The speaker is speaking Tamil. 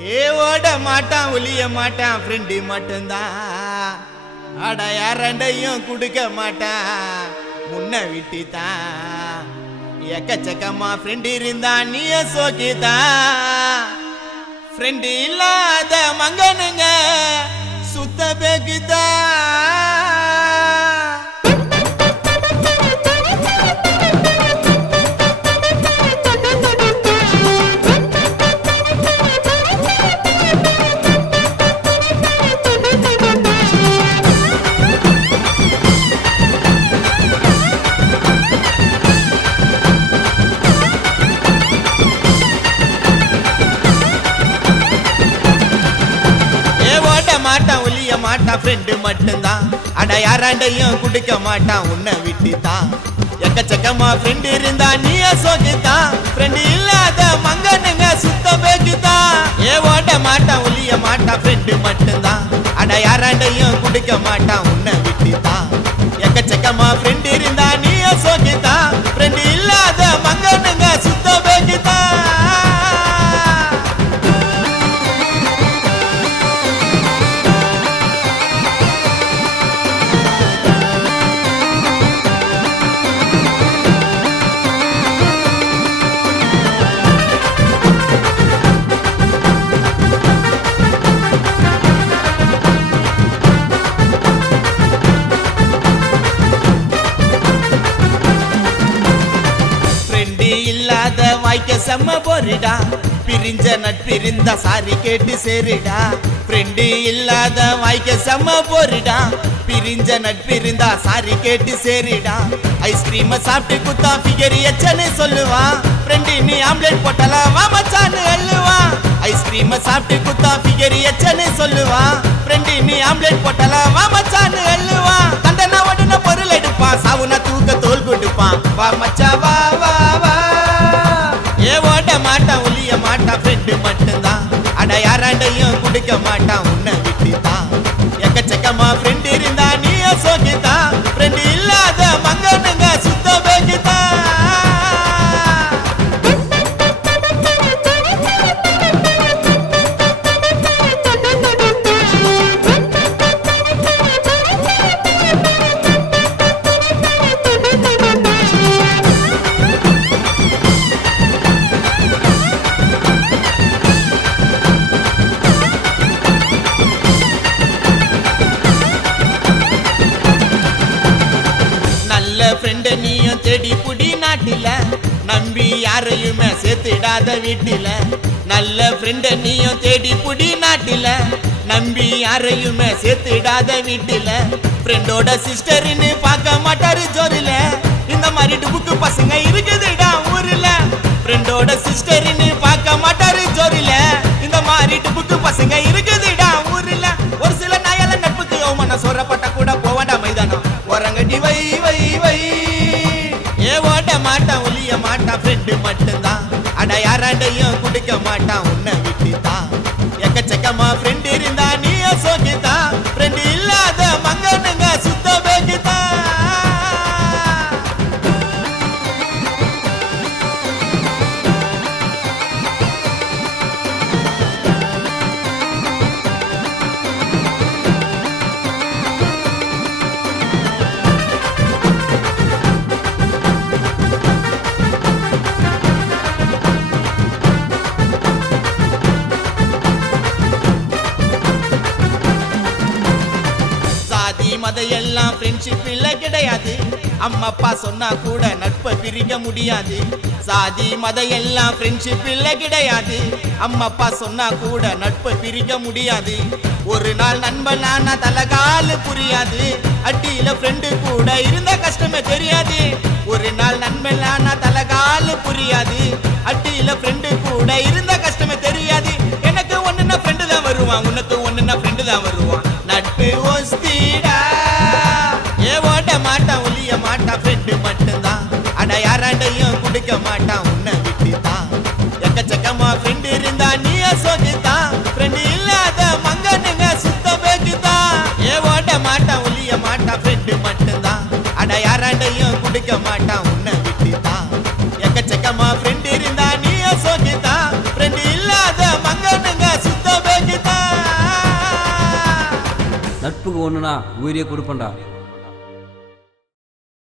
ஏ ஓட மாட்டான் ஒளிய மாட்டான் ஃப்ரெண்டு மட்டும்தான். அட யாரண்டையும் கொடுக்க மாட்டான் முன்ன விட்டுதான். எக்கச்சக்கமா ஃப்ரெண்டு இருந்தா நீய சோக்கிதான். ஃப்ரெண்டு இல்லாத மங்கனுங்க சுத்த பேக்குதான். மாட்டான் ஒளிய மாட்டான் ஃப்ரெண்டு மட்டும்தான். அட யாராண்டையும் குடுக்க மாட்டான் உன்னை விட்டுதான். எக்கச்சக்கமா ஃப்ரெண்டு இருந்தா நீய சோகிதான். ஃப்ரெண்டு இல்லாத மங்கனுங்க சுத்த பேக்குதான். ஏ ஓட மாட்டான் ஒளிய மாட்டான் ஃப்ரெண்டு மட்டும்தான். அட யாராண்டையும் குடுக்க மாட்டான் உன்னை விட்டுதான். எக்கச்சக்கமா ஃப்ரெண்டு இருந்தா நீய சோகிதான். ஃப்ரெண்டு இல்லாத மங்கனுங்க சுத்த பேக்குதான். இல்லாத வாய்க்க செம்ம போரிடா. பிரிஞ்ச நட்பிருந்தா சாரி கேட்டு சேருடா. ஃப்ரெண்டு இல்லாத வாய்க்க செம்ம போரிடா. பிரிஞ்ச நட்பிருந்தா சாரி கேட்டு சேருடா. ஐஸ்கிரீம் சாப்பிட்டு குத்தா ஃபிகர் எச்சன்னு சொல்லுவான். ஃப்ரெண்டு நீ ஆம்லெட் போட்டலாம் வா மச்சான்னு அள்ளுவான். ஐஸ்கிரீம் சாப்பிட்டு குத்தா ஃபிகர் எச்சன்னு சொல்லுவான். ஃப்ரெண்டு நீ ஆம்லெட் போட்டலாம் வா மச்சான்னு அள்ளுவான். தண்டனா உடனே பொருள் எடுப்பான். சாவுனா தூக்க தோல் கொடுப்பான். வா மச்சா வா வா வா. ஏ ஓட மாட்டான் ஒளிய மாட்டான் ஃப்ரெண்டு மட்டும்தான். அட யாராண்டையும் குடுக்க மாட்டான் உன்னை விட்டுதான். எக்கச்சக்கமா ஃப்ரெண்டு இருந்தா நீய சோகிதான். ஃப்ரெண்டு இல்லாத மங்கனுங்க சுத்த பேக்குதான். ஃப்ரெண்ட நீயும் தேடி புடி நாட்டில. நம்பி யாரையுமே சேர்த்துடாத வீட்டில. நல்ல ஃப்ரெண்ட நீயும் தேடி புடி நாட்டில. நம்பி யாரையுமே சேர்த்துடாத வீட்டில. ஃப்ரெண்டோட சிஸ்டர்னு பார்க்க மாட்டாரு ஜோரில. இந்த மாதிரி டுபுக்கு பசங்க இருக்குதுடா ஊர்ல. ஃப்ரெண்டோட சிஸ்டர்னு பார்க்க மாட்டாரு ஜோரில. இந்த மாதிரி டுபுக்கு பசங்க இருக்குதுடா ஊர்ல. ஒரு சில நாயால நட்புக்கு யோமன சோறப்பட்ட கூட போவாடா மைதானம். வரங்கடி வை வை வை. ஏ ஓட மாட்டான் ஒளிய மாட்டான் ஃப்ரெண்டு மட்டும்தான். அட யாராண்டையும் குடுக்க மாட்டான் உன்னை விட்டுதான். எக்கச்சக்கமா ஃப்ரெண்டு இருந்தா நீய சோகிதான். ஃப்ரெண்டு இல்லாத மங்கனுங்க சுத்த பேக்குதான். மதையெல்லாம் ஃப்ரெண்ட்ஷிப் இல்ல கிடையாது. அம்மா அப்பா சொன்னா கூட நட்பை பிரிக்க முடியாது. சாதி மதையெல்லாம் ஃப்ரெண்ட்ஷிப் இல்ல கிடையாது. அம்மா அப்பா சொன்னா கூட நட்பை பிரிக்க முடியாது. ஒரு நாள் நண்பனான தலகாலு புரியாது. அட்டியில ஃப்ரெண்டு கூட இருந்த கஷ்டமே தெரியாது. ஒரு நாள் நண்பனான தலகாலு புரியாது. அட்டியில ஃப்ரெண்டு கூட இருந்த கஷ்டமே தெரியாது. எனக்கு ஒண்ணுன்னா ஃப்ரெண்டு தான் வருவான். உனக்கு ஒண்ணுன்னா ஃப்ரெண்டு தான் வருவான். நட்பு ஒஸ்திடா. ஏ ஓட மாட்டான் ஒளிய மாட்டான் ஃப்ரெண்டு மட்டும்தான். அட யாராண்டையும் குடுக்க மாட்டான் உன்னை விட்டுதான். எக்கச்சக்கமா ஃப்ரெண்டு இருந்தா நீய சோகிதான். ஃப்ரெண்டு இல்லாத மங்கனுங்க சுத்த பேக்குதான். ஏ ஓட மாட்டான் ஒளிய மாட்டான் ஃப்ரெண்டு மட்டும்தான். அட யாராண்டையும் குடுக்க மாட்டான் உன்னை விட்டுதான். எக்கச்சக்கமா ஃப்ரெண்டு இருந்தா நீய சோகிதான். ஃப்ரெண்டு இல்லாத மங்கனுங்க நட்புக்கு ஒன்றுனா உயிரே கொடுப்பேன்டா.